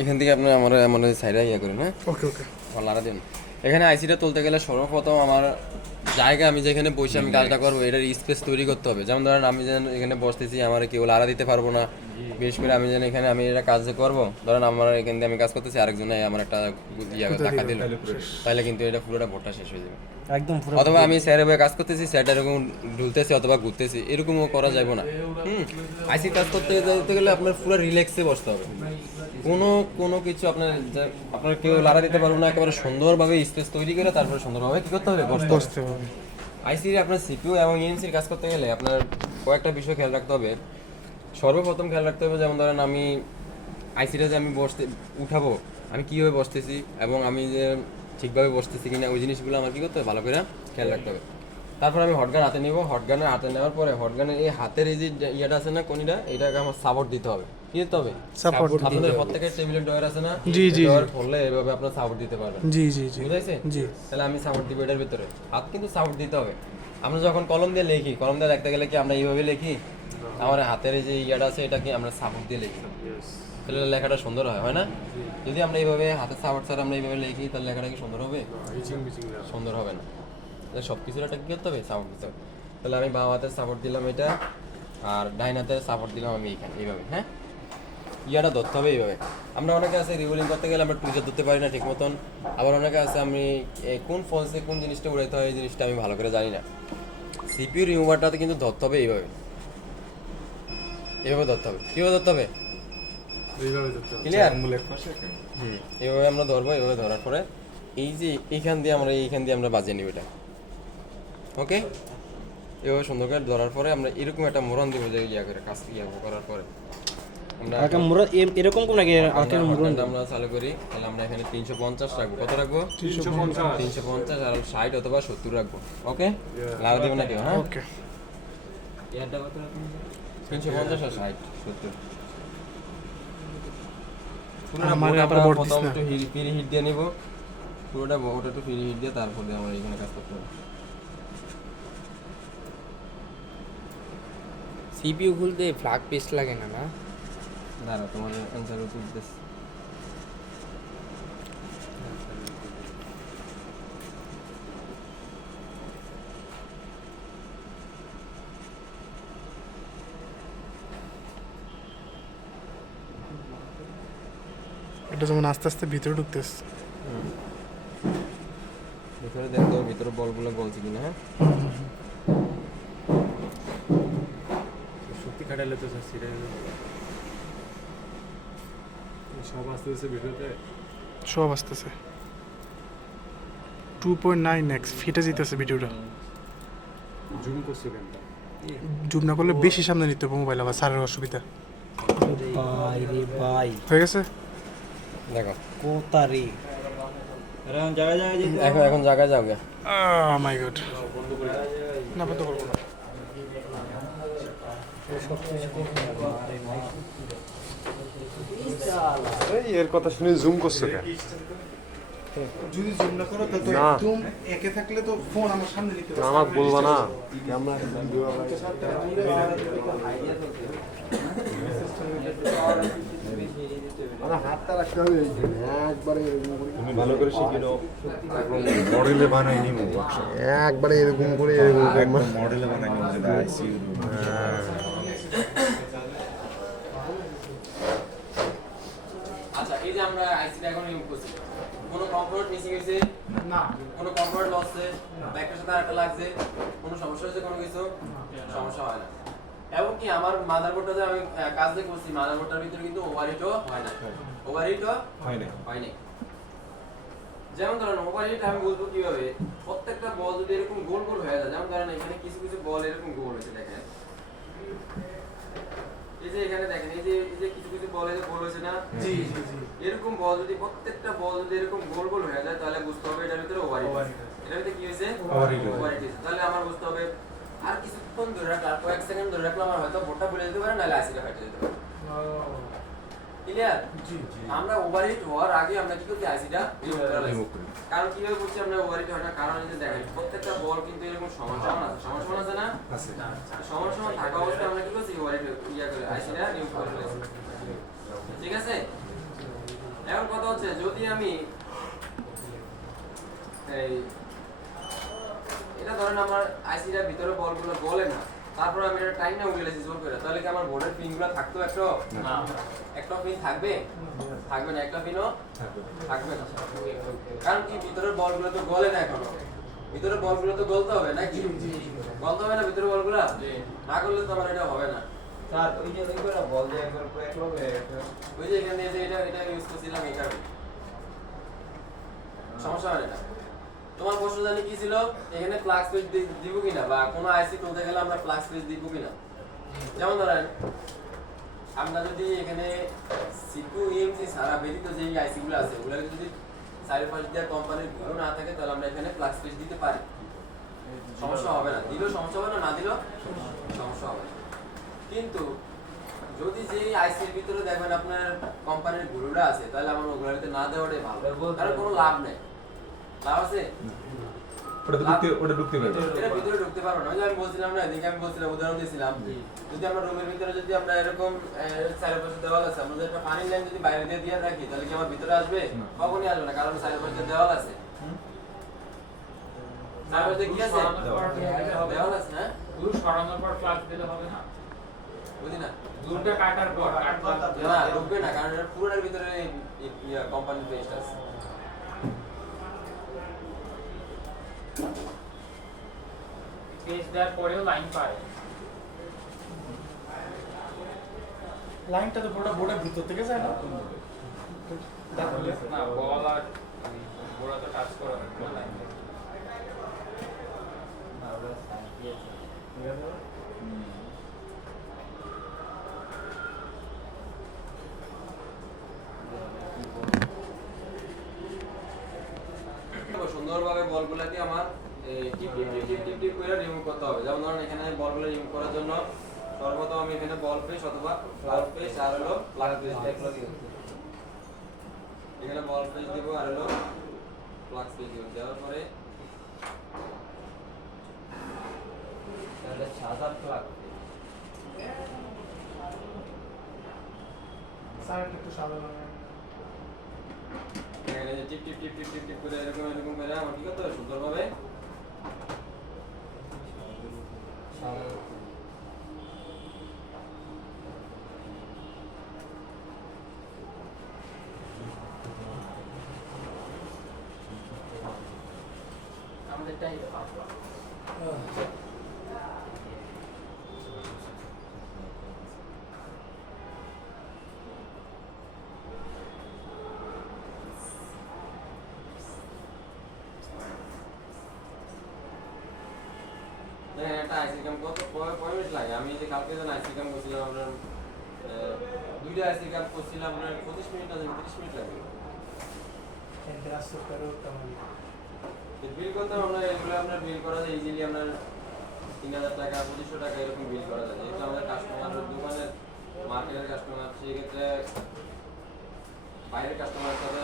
এখান থেকে আপনি আমার সাইডে ইয়ে করেন, হ্যাঁ ওকে ওকে। লারা দিন। এখানে আইসিটা তুলতে গেলে সর্বপ্রথম আমার জায়গা, আমি যেখানে বসে আমি কাজটা করবো এটার স্পেস তৈরি করতে হবে। যেমন ধরেন আমি যেন এখানে বসতেছি, আমার কেউ লারা দিতে পারবো না। বিশেষ করে আমি যেন এখানে আমি এটা কাজ যে করবো, ধরেন আমার এখান দিয়ে আমি কাজ করতেছি, আরেকজনে আমার একটা ধাক্কা দিল, তাহলে কিন্তু এটা পুরোটা ভোটটা শেষ হয়ে যাবে একদম পুরো। অথবা আমি স্যারের বয়ে কাজ করতেছি, স্যারটা এরকম ঢুলতেছি অথবা ঘুরতেছি, এরকমও করা যাবে না। আইসি কাজ করতে যেতে গেলে আপনার পুরো রিল্যাক্সে বসতে হবে। কোনো কিছু আপনার কেউ লাড়া দিতে পারবে না, একেবারে সুন্দরভাবে স্পেস তৈরি করে তারপরে সুন্দরভাবে কী করতে হবে, বসতে হবে। আইসির আপনার সিপিইউ এবং ইএনসির কাজ করতে গেলে আপনার কয়েকটা বিষয় খেয়াল রাখতে হবে। সর্বপ্রথম খেয়াল রাখতে হবে, যেমন ধরেন আমি আইসিটা যে আমি উঠাবো, আমি কীভাবে বসতেছি এবং আমি যে ঠিকভাবে বসতেছি কিনা, ওই জিনিসগুলো আমার কী করতে হবে, ভালো করে খেয়াল রাখতে হবে। তারপর আমি হটগান হাতে নিব, হটগানের হাতে নেওয়ার পরে হটগানের এই হাতের এই যে ইয়েটা আছে না, কোনিটা, এটাকে আমার সাপোর্ট দিতে হবে। কি দিতে হবে? সাপোর্ট। আপনাদের প্রত্যেকের টেবিলের ডয়ার আছে না, জি জি ডয়ার খুললে এভাবে আপনার সাপোর্ট দিতে পারবেন। জি জি জি বুঝাইছে? জি। তাহলে আমি সাপোর্ট দিব এটার ভিতরে, হাত কিন্তু সাপোর্ট দিতে হবে। আমরা যখন কলম দিয়ে লিখি, কলম দিয়ে লিখতে গেলে কি আমরা এইভাবে লিখি? আমার হাতের এই যে ইয়াটা আছে এটাকে আমরা সাপোর্ট দিয়ে লিখি, তাহলে লেখাটা সুন্দর হয় না? যদি আমরা এইভাবে হাতের সাপোর্ট ছাড়া আমরা এইভাবে লিখি, তাহলে লেখাটা কি সুন্দর হবে? সুন্দর হবে না। তাহলে সব কিছুর একটা কী করতে হবে, সাপোর্ট দিতে হবে। তাহলে আমি বাম হাতের সাপোর্ট দিলাম এটা, আর ডাইন হাতের সাপোর্ট দিলাম আমি এইখানে, এইভাবে। হ্যাঁ, ইয়াটা ধরতে হবে এইভাবে। আমরা অনেকে আছে রিভোলিং করতে গেলে আমরা টুইজার ধরতে পারি না ঠিক মতন। আবার অনেকে আছে আমি কোন ফলসে কোন জিনিসটা উড়াইতে হয় এই জিনিসটা আমি ভালো করে জানি না। সিপিইউ রিমুভারটাতে কিন্তু ধরতে হবে এইভাবে, এইভাবে ধরতে হবে। কীভাবে ধরতে হবে? ক্লিয়ার? এইভাবে আমরা ধরবো, এইভাবে ধরার পরে এই যে এইখান দিয়ে আমরা বাজিয়ে নিব এটা। ওকে, এভাবে সুন্দর করে ধরার পরে আমরা এরকম একটা মোড়ন দিব, যে কাজ করার পরে আমরা এরকম কোন আগে আটের মুরন আমরা চালু করি। তাহলে আমরা এখানে 350 রাখবো। কত রাখবো? 350 আর 60 অথবা 70 রাখবো। ওকে, লাগা দিব না কেউ? হ্যাঁ, ওকে। 350 আর 60 70। আমার আবার বোর্ড দিস না। একটু ফ্রি হিট দিয়ে নিব পুরোটা, ওটা একটু ফ্রি হিট দিয়ে তারপরে আমরা এখানে কাজ করতে হবে। সিপিইউ খুলতে ফ্ল্যাগ পেস্ট লাগে না? না দাঁড়া, তোমাদের অ্যান্সার উত্তর দিতেছি। এটা যেমন আস্তে আস্তে ভিতরে ঢুকতেছে। ভিতরে দেখতে হবে ভিতরে বলগুলো বলছি কিনা। হ্যাঁ, শক্তি খাটাইলে তো সেটাই সব আসতেছে ভিডিওতে, সব আসতেছে। 2.9x ফিটে যেতেছে ভিডিওটা। জুম করছো কেন? জুম না করলে বেশি সামনে নিতে হবে মোবাইল, আবার সারের অসুবিধা ভাই রে ভাই, হয়ে গেছে। দেখো কোতারি এখন জায়গায় যাও গে। মাই গড, না বন্ধ করবো না। এর কথা শুনে জুম করছো কেন? যদি জুম না করো তো না। একদম একে থাকলে তো ফোন আমার সামনে নিতে হবে। আমাকে বলবা না তুমি ভালো করে শিখে নাও, মডেলে বানাই নিব একবারে এরকম করে একবার মডেলে বানাই নিব যেটা আইসিইউ। আচ্ছা, এই যে আমরা আইসিটা এখন ইউজ করছি, কোনো কম্পোনেন্ট মিসিং হয়েছে না, কোনো কম্পোনেন্ট লস হচ্ছে, ব্যাকটার সাথে আরেকটা লাগছে, কোনো সমস্যা হয়েছে, কোনো কিছু সমস্যা হয় না। এবং কি আমার মাদারবোর্ডটা যে আমি কাজ দিয়ে করছি, মাদারবোর্ডটার ভিতরে কিন্তু ওভারহিটও হয় না, ওভারহিটও হয় না। যেমন ধরেন ওভারহিট আমি বলবো কিভাবে, প্রত্যেকটা বল যদি এরকম গোল গোল হয়ে যায়, যেমন ধরেন এখানে কিছু কিছু বল এরকম গোল হয়েছে, দেখেন এই যে এখানে দেখেন এই যে কিছু কিছু বল গোল হয়েছে না, জি জি জি, এরকম বল যদি প্রত্যেকটা বল যদি এরকম গোল গোল হয়ে যায়, তাহলে বুঝতে হবে এটার ভিতরে ওভারহিট, এটার ভিতরে কি হয়েছে, ওভারহিট হয়েছে। তাহলে আমার বুঝতে হবে আর কিছুক্ষণ ধরে রাখলাম, কয়েক সেকেন্ড ধরে রাখলাম, আমার হয়তো বোর্ডটা বলে যেতে পারে, নাহলে আইসিটা ফাটে যেতে পারে। ক্লিয়ার? আমরা ওভারহিট হওয়ার আগে আমরা কি করছি, আইসিটা রিমুভ করি। কারণ কিভাবে বলছি আমরা ওভারহিট হয় না, কারণ এই যে দেখেন প্রত্যেকটা বল কিন্তু এরকম সমান সমান আছে, সমান সমান আছে না, সমান সমান থাকা অবস্থায় আমরা কি করছি, ওভারহিট করে আইসিটা রিমুভ করে ফেলেছি। ঠিক আছে? এখন কথা হচ্ছে যদি আমি এই এটা ধরেন আমার আইসিটার ভিতরে বলগুলো গলে না, তারপর আমি এটা টাইম না উগলেছি জোর করে, তাহলে কি আমার বোর্ডের পিনগুলো থাকতো একটা পিন থাকবে? থাকবে না, একটা পিনও থাকবে না। কারণ কি ভিতরের বলগুলো তো গলে না এখনো, ভিতরের বলগুলো তো গলতে হবে নাকি? গলতে হবে না ভিতরের বলগুলো? না করলে তো আমার এটা হবে না। স্যার ওই যে ওই করে বল যে একবার করে এক হবে ওই যে এখানে যে এটা ইউজ করছিলাম এই কারণে সমস্যা হয় না। তোমার প্রশ্ন জানি কি ছিল, এখানে প্লাগ সুইচ দিব কিনা বা কোনো আইসি তুলতে গেলে আমরা প্লাগ সুইচ দিব কিনা। যেমন ধরেন আমরা যদি এখানে সিপু ইএমসি সারা ব্যতীত যে আইসি গুলো আছে ওগুলো যদি সাইড ফাস্ট দেওয়ার কোম্পানির গুলো না থাকে তাহলে আমরা এখানে প্লাগ সুইচ দিতে পারি, সমস্যা হবে না। দিলেও সমস্যা হবে না, না দিলেও সমস্যা হবে না। কিন্তু যদি যে আইসির ভিতরে দেখবেন আপনার কোম্পানির গুলোটা আছে তাহলে আমার ওগুলোতে না দেওয়াটাই ভালো, কারণ কোনো লাভ নেই। লাভ আছে? ওটা ঢুকতে পারবে। এটা ভিতরে ঢুকতে পারবো না। ওই যে আমি বলছিলাম না, এদিকে আমি বলছিলাম, উদাহরণ দিয়েছিলাম, যদি আমরা রুমের ভিতরে যদি আমরা এরকম চারিপাশে দেওয়াল আছে, আমরা যদি একটা পানির লাইন যদি বাইরে দিয়ে দিয়ে রাখি তাহলে কি আমার ভিতরে আসবে? কখনই আসবে না, কারণ চারিপাশে দেওয়াল আছে। চারিপাশে কি আছে? দেওয়াল আছে। হ্যাঁ, দূর সরানোর পর প্লাগ দিলে হবে না? বুঝি না। দূরটা কাটার পর না, ঢুকবে না, কারণ এটা পুরোটার ভিতরে কোম্পানির পেস্ট আছে। পেজ দেওয়ার পরেও লাইন পায়। লাইনটা তো পুরোটা বোর্ডের ভিতর থেকে যায় না? না, বল আর গোড়া তো টাচ করা লাগবে লাইন। সুন্দরভাবে বলগুলোকে আমার টিপ টিপ টিপ টিপ টিপ টিপ করে রিমুভ করতে হবে। যেমন ধরুন এখানে বলগুলো রিমুভ করার জন্য সর্বপ্রথম আমি এখানে বল পেস্ট অথবা প্লাগ পেস্ট আর হলো প্লাগ পেস্ট দিব। এখানে বল পেস্ট দেব আর হলো প্লাগ পেস্ট দেব। দেওয়ার পরে তাহলে সাদা প্লাগ স্যার একটু সাধারণ এখানে যে টিপ টিপ টিপ টিপ টিপ টিপ করে এরকম এরকম করে আমার কি করতে হবে সুন্দরভাবে আমাদেরটাই দেখেন একটা আইসি কাম কত কয় মিনিট লাগে। আমি যে কালকে যখন আইসি কাম করছিলাম আপনার দুইটা আইসি কাম করছিলাম আপনার 25 মিনিট না 30 মিনিট লাগে। বিল করতাম আমরা এগুলো আপনার বিল করা যায় ইজিলি আপনার 3000 টাকা 2500 টাকা এরকম বিল করা যায়। যেহেতু আমাদের কাস্টমার দোকানের মার্কেটের কাস্টমার, সেক্ষেত্রে বাইরের কাস্টমারের সাথে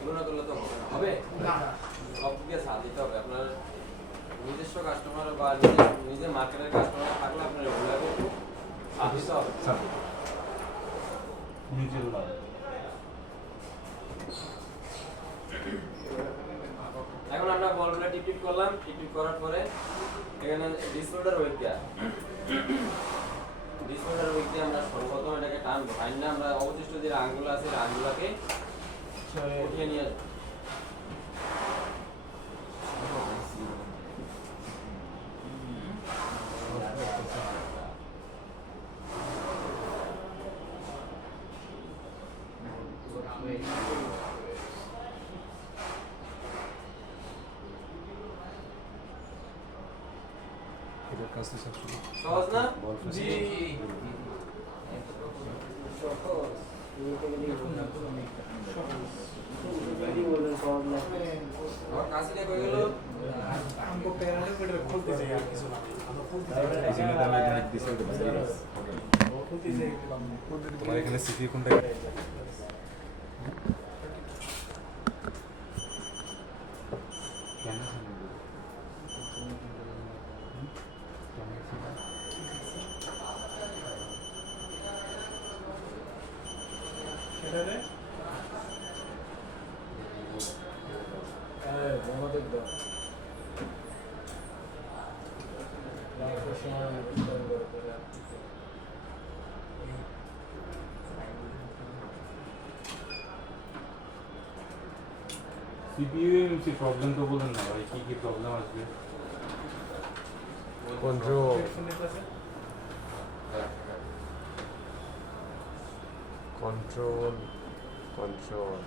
তুলনা করলে তো হবে না, হবে সব দিকে ছাড় দিতে হবে। আপনার নিজস্ব কাস্টমার বা নিজের মার্কেটের কাস্টমার থাকলে আপনার রেগুলার আসতে হবে। এখন আমরা বলগুলো টিপ টিপ করলাম, টিপ টিপ করার পরে এখানে ডিসপ্লেটার ওয়েট দেয়া, ডিসপ্লেটার ওয়েট দিয়ে আমরা সর্বপ্রথম এটাকে টানবো। টানলে আমরা অবশিষ্ট যে আঙ্গুল আছে আঙ্গুলাকে উঠিয়ে নিয়ে আসবো। সহজ না? জি আমার কাশিটা কই গেল? আমকো প্যারালে করে খুলতে যাই আর কিছু না আমরা খুলতে যাই খুলতে যাই তোমার এখানে সিপি কোনটা? এটারে সিপিইউ এমসি প্রবলেম তো বলেন না ভাই, কি কি প্রবলেম আসবে? কন্ট্রোল কন্ট্রোল কন্ট্রোল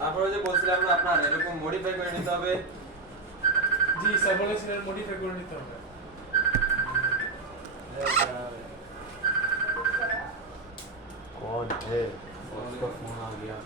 তারপরে যে বলছিলাম না আপনার এরকম মডিফাই করে নিতে হবে। জি স্যার বলেছিলেন মডিফাই করে নিতে হবে। कौन है? उसका फोन आ गया।